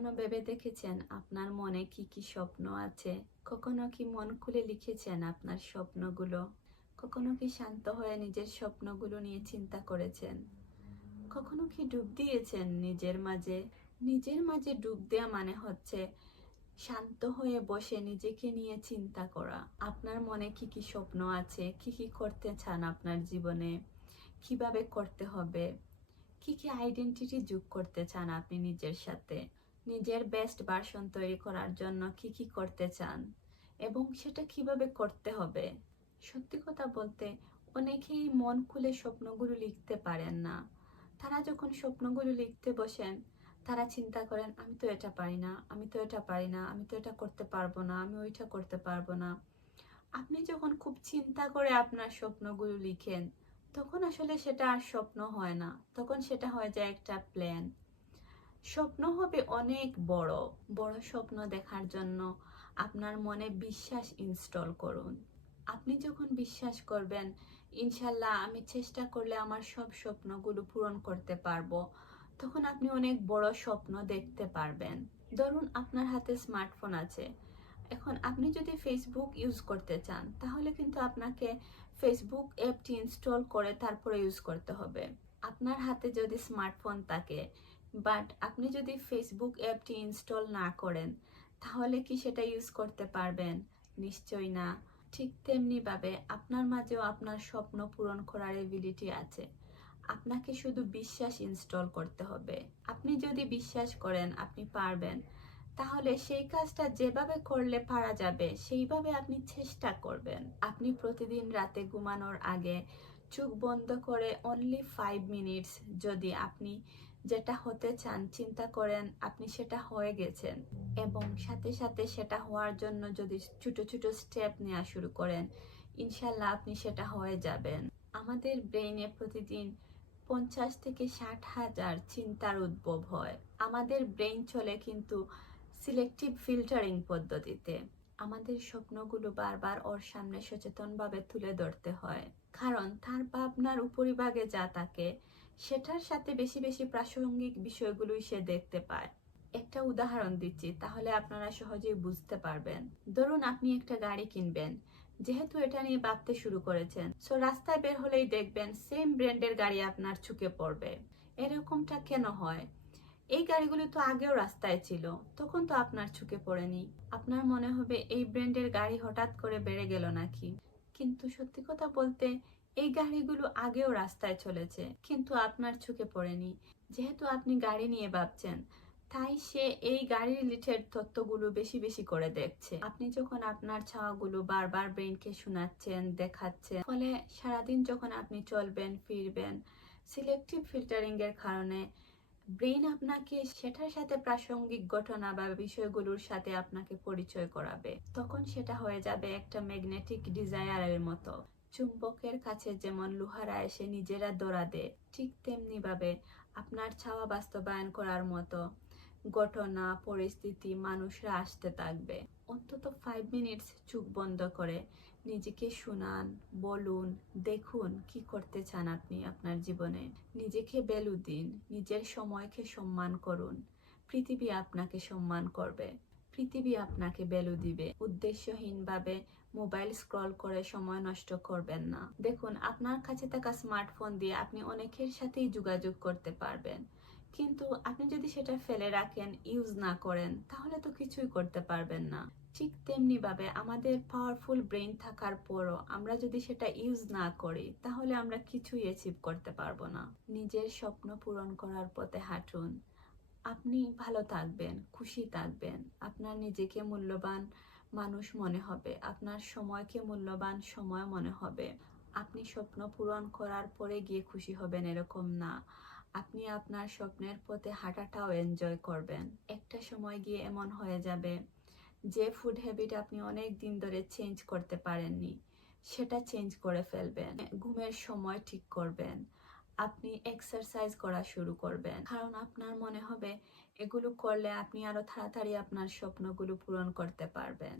কখনো ভেবে দেখেছেন আপনার মনে কি কি স্বপ্ন আছে? কখনো কি মন খুলে লিখেছেন আপনার স্বপ্নগুলো? কখনো কি শান্ত হয়ে নিজের স্বপ্নগুলো নিয়ে চিন্তা করেছেন? কখনো কি ডুব দিয়েছেন নিজের মাঝে? নিজের মাঝে ডুব দেওয়া মানে হচ্ছে শান্ত হয়ে বসে নিজেকে নিয়ে চিন্তা করা। আপনার মনে কি কি স্বপ্ন আছে? কি কি করতে চান আপনার জীবনে? কীভাবে করতে হবে? কি কি আইডেন্টিটি যোগ করতে চান আপনি নিজের সাথে? নিজের বেস্ট ভার্সন তৈরি করার জন্য কি কি করতে চান এবং সেটা কীভাবে করতে হবে? সত্যি কথা বলতে অনেকেই মন খুলে স্বপ্নগুলো লিখতে পারেন না। তারা যখন স্বপ্নগুলো লিখতে বসেন, তারা চিন্তা করেন, আমি তো এটা পারি না, আমি তো এটা পারি না, আমি তো এটা করতে পারব না, আমি ওইটা করতে পারব না। আপনি যখন খুব চিন্তা করে আপনার স্বপ্নগুলো লিখেন, তখন আসলে সেটা আর স্বপ্ন হয় না। তখন সেটা হয়ে যায় একটা প্ল্যান স্বপ্ন হবে অনেক বড়। বড় স্বপ্ন দেখার জন্য আপনার মনে বিশ্বাস ইনস্টল করুন। আপনি যখন বিশ্বাস করবেন, ইনশাল্লাহ আমি চেষ্টা করলে আমার সব স্বপ্নগুলো পূরণ করতে পারব। তখন আপনি অনেক বড় স্বপ্ন দেখতে পারবেন। ধরুন আপনার হাতে স্মার্টফোন আছে। এখন আপনি যদি ফেসবুক ইউজ করতে চান, তাহলে কিন্তু আপনাকে ফেসবুক অ্যাপটি ইনস্টল করে তারপরে ইউজ করতে হবে। আপনার হাতে যদি স্মার্টফোন থাকে বাট আপনি যদি ফেসবুক অ্যাপটি ইনস্টল না করেন, তাহলে কি সেটা ইউজ করতে পারবেন? নিশ্চয়ই না। ঠিক তেমনিভাবে আপনার মাঝেও আপনার স্বপ্ন পূরণ করার এবিলিটি আছে। আপনাকে শুধু বিশ্বাস ইনস্টল করতে হবে। আপনি যদি বিশ্বাস করেন, আপনি পারবেন। তাহলে সেই কাজটা যেভাবে করলে পারা যাবে, সেইভাবে আপনি চেষ্টা করবেন। আপনি প্রতিদিন রাতে ঘুমানোর আগে চোখ বন্ধ করে অনলি ফাইভ মিনিটস যদি আপনি যেটা হতে চান, চিন্তা করেন আপনি সেটা হয়ে গেছেন। এবং সাথে সাথে সেটা হওয়ার জন্য যদি ছোট ছোট স্টেপ নেওয়া শুরু করেন, ইনশাল্লাহ আপনি সেটা হয়ে যাবেন। আমাদের ব্রেইনে প্রতিদিন পঞ্চাশ থেকে ষাট হাজার চিন্তার উদ্ভব হয়। আমাদের ব্রেইন চলে কিন্তু সিলেক্টিভ ফিল্টারিং পদ্ধতিতে। আমাদের স্বপ্নগুলো বারবার ওর সামনে সচেতনভাবে তুলে ধরতে হয়। কারণ তার ভাবনার উপরিভাগে যা থাকে সেটার সাথে বেশি বেশি প্রাসঙ্গিক বিষয়গুলোই সে দেখতে পায়। একটা উদাহরণ দিচ্ছি, তাহলে আপনারা সহজেই বুঝতে পারবেন। ধরুন আপনি একটা গাড়ি কিনবেন, যেহেতু এটা নিয়ে ভাবতে শুরু করেছেন সো রাস্তায় বের হলেই দেখবেন সেম ব্র্যান্ডের গাড়ি আপনার চুকে পড়বে। এরকমটা কেন হয়? এই গাড়িগুলি তো আগেও রাস্তায় ছিল, তখন তো আপনার চুকে পড়েনি। আপনার মনে হবে এই ব্র্যান্ডের গাড়ি হঠাৎ করে বেড়ে গেল নাকি? কিন্তু সত্যি কথা বলতে এই গাড়িগুলো আগেও রাস্তায় চলেছে, কিন্তু আপনার চোখে পড়েনি। যেহেতু আপনি গাড়ি নিয়ে ভাবছেন, তাই সে এই গাড়ি রিলেটেড তথ্যগুলো বেশি বেশি করে দেখছে। আপনি যখন আপনার ছাওয়াগুলো বারবার ব্রেনকে শোনাচ্ছেন, দেখাচ্ছেন, ফলে সারাদিন যখন আপনি চলবেন, ফিরবেন সিলেক্টিভ ফিল্টারিং এর কারণে ব্রেন আপনাকে সেটার সাথে প্রাসঙ্গিক ঘটনা বা বিষয়গুলোর সাথে আপনাকে পরিচয় করাবে। তখন সেটা হয়ে যাবে একটা ম্যাগনেটিক ডিজায়ারের মতো। চুম্বকের কাছে যেমন লোহারা এসে নিজেরা দৌড়া দেয়, ঠিক তেমনি ভাবে আপনার ছাওয়া বাস্তবায়ন করার মতো ঘটনা, পরিস্থিতি মানুষরা আসতে থাকবে। অন্তত ফাইভ মিনিটস চোখ বন্ধ করে নিজেকে শুনান, বলুন, দেখুন কি করতে চান আপনি আপনার জীবনে। নিজেকে বেলু দিন, নিজের সময়কে সম্মান করুন, পৃথিবী আপনাকে সম্মান করবে। পৃথিবী আপনাকে বেলু দিবে। উদ্দেশ্যহীনভাবে মোবাইল স্ক্রল করে সময় নষ্ট করবেন না। দেখুন, আপনার কাছে থাকা স্মার্টফোন দিয়ে আপনি অনেকের সাথেই যোগাযোগ করতে পারবেন। কিন্তু আপনি যদি সেটা ফেলে রাখেন ইউজ না করেন, তাহলে তো কিছুই করতে পারবেন না। ঠিক তেমনি ভাবে আমাদের পাওয়ারফুল ব্রেন থাকার পরও আমরা যদি সেটা ইউজ না করি, তাহলে আমরা কিছুই অ্যাচিভ করতে পারব না। নিজের স্বপ্ন পূরণ করার পথে হাঁটুন। আপনি ভালো থাকবেন, খুশি থাকবেন। আপনার নিজেকে মূল্যবান মানুষ মনে হবে। আপনার সময়কে মূল্যবান সময় মনে হবে। আপনি স্বপ্ন পূরণ করার পরে গিয়ে খুশি হবেন এরকম না। আপনি আপনার স্বপ্নের পথে হাঁটাটাও এনজয় করবেন। একটা সময় গিয়ে এমন হয়ে যাবে যে ফুড হ্যাবিট আপনি অনেক দিন ধরে চেঞ্জ করতে পারেননি। সেটা চেঞ্জ করে ফেলবেন। ঘুমের সময় ঠিক করবেন। আপনি এক্সারসাইজ করা শুরু করবেন। কারণ আপনার মনে হবে, এগুলো করলে আপনি আরও তাড়াতাড়ি আপনার স্বপ্নগুলো পূরণ করতে পারবেন।